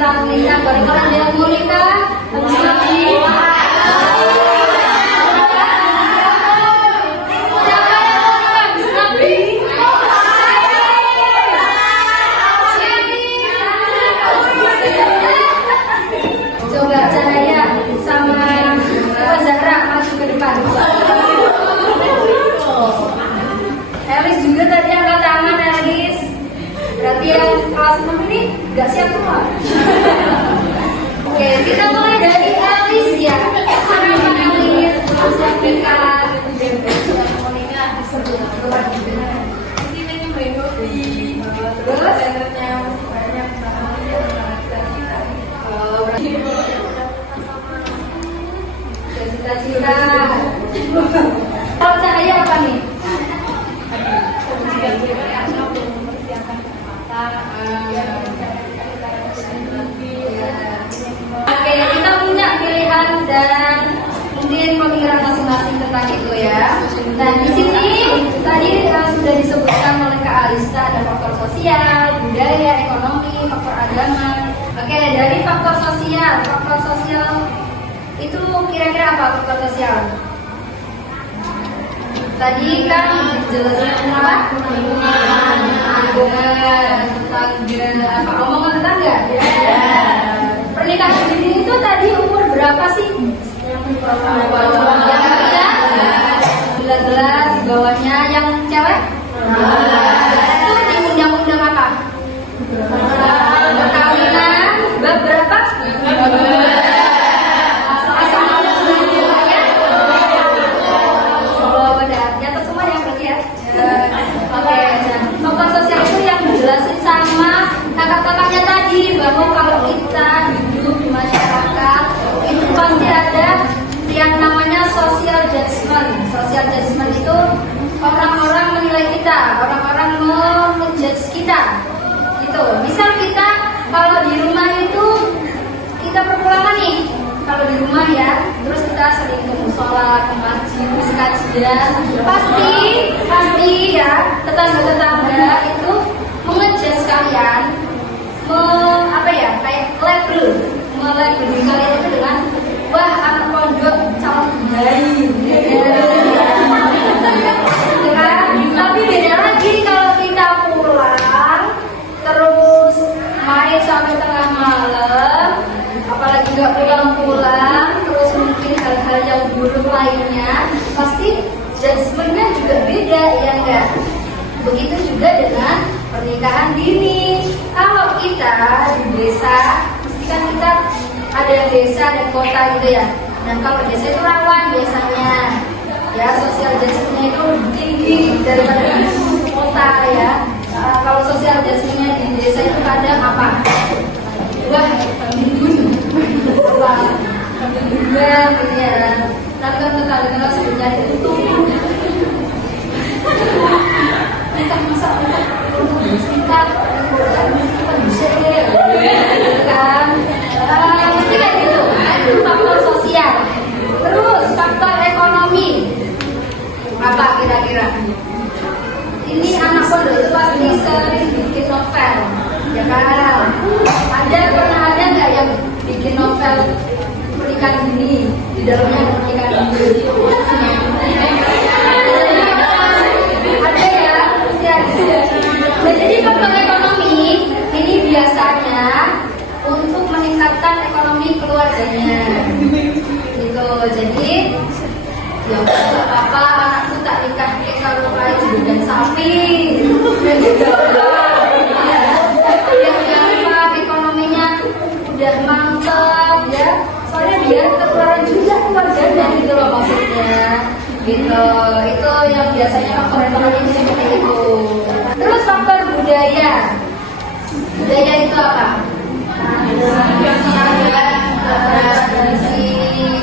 tentang nikah. Barangkali ada yang mau nikah, habis nabi. Siapa yang mau nikah habis nabi? Coba Cahaya sama Zahra maju ke depan. Elis juga tadi angkat tangan, Elis. Berarti yang kelas 6 ini gak siap semua. Oke, kita mulai dari Elis ya. Kenapa Elis siap nikah? Terus cita-cita. Kalau Cahaya apa nih? Oke, kita punya pilihan dan mungkin pemikiran masing-masing tentang itu ya. Nah, di sini tadi sudah disebutkan oleh Kak Alista ada faktor sosial, budaya, ekonomi, faktor agama. Oke, dari faktor sosial itu kira-kira apa faktor sosial? Tadi kan jelaskan apa? Lingkungan, tetangga, apa omongan tetangga? Pernikahan dini itu tadi umur berapa sih? Jelas-jelas di bawahnya yang cewek? Itu di undang-undang apa? Perkawinan bab berapa? Sama kakak-kakaknya tadi bahwa kalau kita hidup di masyarakat itu pasti ada yang namanya social judgment. Social judgment itu orang-orang menilai kita, orang-orang menjudge kita. Gitu. Misal kita kalau di rumah itu kita perpulangan nih, kalau di rumah ya, terus kita sering ke musola, ke masjid, kajian, pasti ya tetangga-tetangga itu mengejudge kalian, kayak label kalian itu dengan wah anak pondok calon kiai, tapi beda lagi kalau kita pulang terus main sampai tengah malam, apalagi nggak pulang, terus mungkin hal-hal yang buruk lainnya, pasti judgementnya juga beda ya enggak? Begitu juga dengan pernikahan dini. Kalau kita di desa, pasti kan kita ada desa dan kota gitu ya. Nah kalau desa itu rawan biasanya, ya sosial justice-nya itu tinggi daripada di kota ya. Kalau sosial justice-nya di desa itu kadang apa? Wah, gitu ya. Tapi kan tetangga sebutnya itu tuh. Singkat bisa kan mesti kayak gitu. Itu faktor sosial. Terus faktor ekonomi apa kira-kira? Ini anak pondok itu pasti sering bikin novel ya kan? Pernah ada nggak yang bikin novel pernikahan dini, di dalamnya ada pernikahan dini? Nah, jadi faktor ekonomi ini biasanya untuk meningkatkan ekonomi keluarganya, gitu. Jadi ya nggak apa-apa anakku tak nikah kalau kayak juragan sapi, gitu. Yang ekonominya udah mantap ya, soalnya dia ketularan juga keluarganya gitu loh maksudnya. Gitu, itu yang biasanya faktor ekonomi seperti itu. Terus faktor budaya itu apa? Tradisi,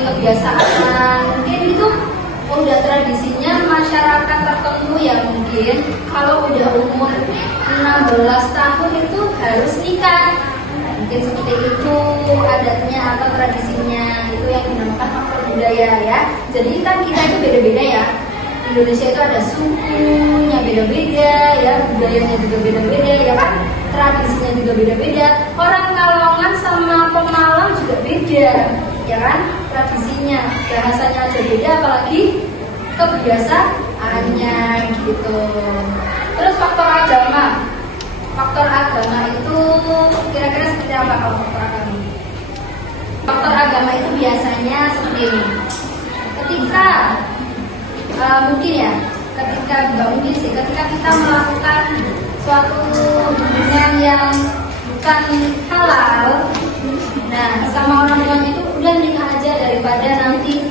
kebiasaan, mungkin itu udah tradisinya masyarakat tertentu ya mungkin kalau udah umur 16 tahun itu harus nikah. Mungkin seperti itu adatnya atau tradisinya, itu yang dinamakan faktor budaya ya. Jadi kan kita itu beda-beda ya. Indonesia itu ada sukunya beda-beda ya, budayanya juga beda-beda ya kan, tradisinya juga beda-beda. Orang Kalongan sama beda, ya kan? Tradisinya, bahasanya aja beda, apalagi kebiasaannya gitu. Terus faktor agama. Faktor agama itu kira-kira seperti apa kalau faktor agama? Faktor agama itu biasanya seperti ini. Ketika mungkin ya, ketika kita melakukan suatu hubungan yang bukan halal, nah sama orang tuanya itu udah nikah aja daripada nanti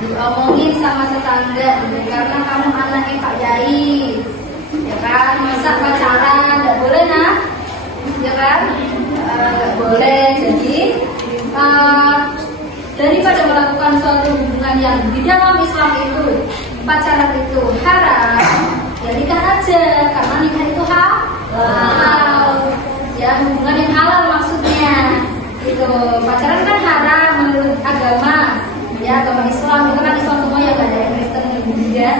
diomongin sama tetangga, karena kamu anaknya Pak Yai, ya kan? Masa pacaran nggak boleh nah, ya kan? Nggak boleh. Jadi daripada melakukan suatu hubungan yang di dalam Islam itu pacaran itu haram, ya nikah aja, karena nikah itu halal, ya hubungan yang halal maksudnya. Itu pacaran kan haram menurut agama, ya agama Islam itu kan Islam semua ya, gak ada yang Kristen juga.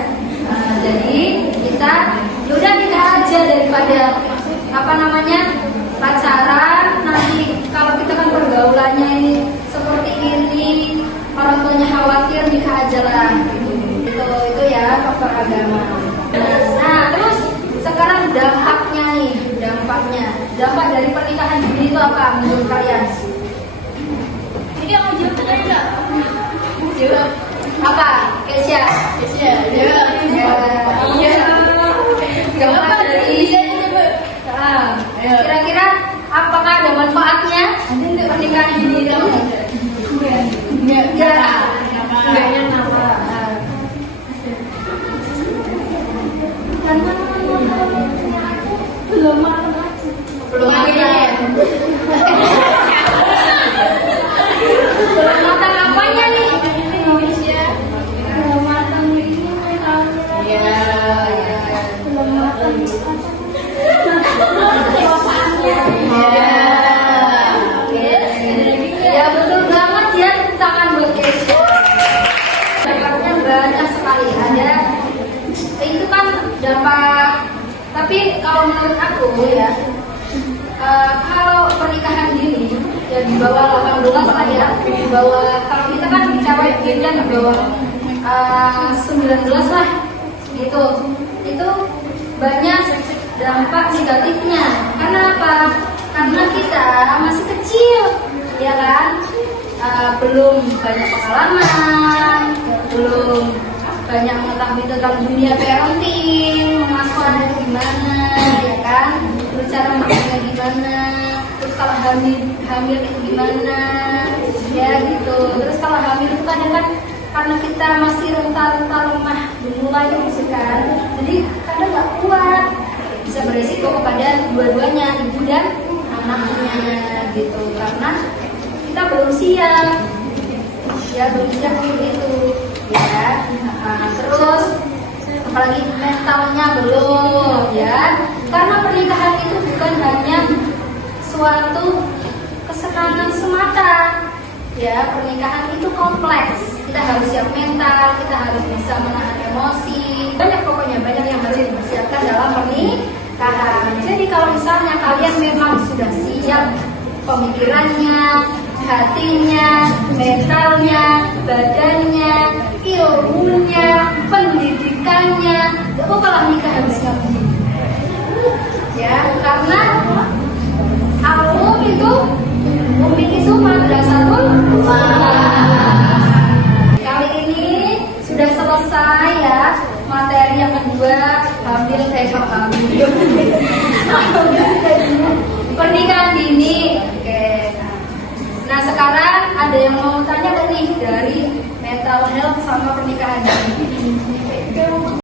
Jadi kita udah nikah aja daripada pacaran nanti kalau kita kan pergaulannya ini seperti ini, orang tuanya khawatir, nikah aja lah. Itu ya faktor agama. Nah terus sekarang dampak dari pernikahan dini itu apa menurut kalian? Ini yang mau jawab enggak? Jawab apa? Kesia. Iya. Dampak dari kira-kira apakah ada manfaatnya pernikahan dini itu? Enggak. Belum matang apanya nih? Indonesia. Belum matang ini ya. Belum matang. Ya betul banget ya, tangan buat Keisha. Dampaknya banyak sekali, ada itu kan dampak. Tapi kalau menurut aku ya, kalau pernikahan dini ya di bawah 18 lah ya, di bawah, kalau kita kan cewek dan di bawah 19 lah gitu, itu banyak dampak negatifnya. Karena apa? Karena kita masih kecil, ya kan? Belum banyak pengalaman, belum banyak mengetahui tentang dunia parenting, mengasuh anak gimana, ya kan? Terus cara menjaga gimana? Terus kalau hamil itu gimana? Ya gitu. Terus kalau hamil itu kadang kan karena kita masih renta-renta lemah dimulai gitu kan, jadi kadang nggak kuat, bisa beresiko kepada dua-duanya, ibu dan anaknya gitu, karena kita belum siap, ya belum siap untuk itu, ya. Terus apalagi mentalnya belum, ya, karena pernikahan itu bukan hanya suatu kesenangan semata, ya, pernikahan itu kompleks. Kita harus siap mental, kita harus bisa menahan emosi, banyak yang harus dipersiapkan dalam pernikahan. Jadi kalau misalnya kalian memang sudah siap pemikirannya, hatinya, mentalnya, badannya, ilmunya, pendidikannya, apalah nikah harus siap. Ya, karena umum itu madrasatul kali ini sudah selesai ya materi yang kedua, pernikahan dini. Oke. Nah sekarang ada yang mau tanya nih dari mental health sama pernikahan dini.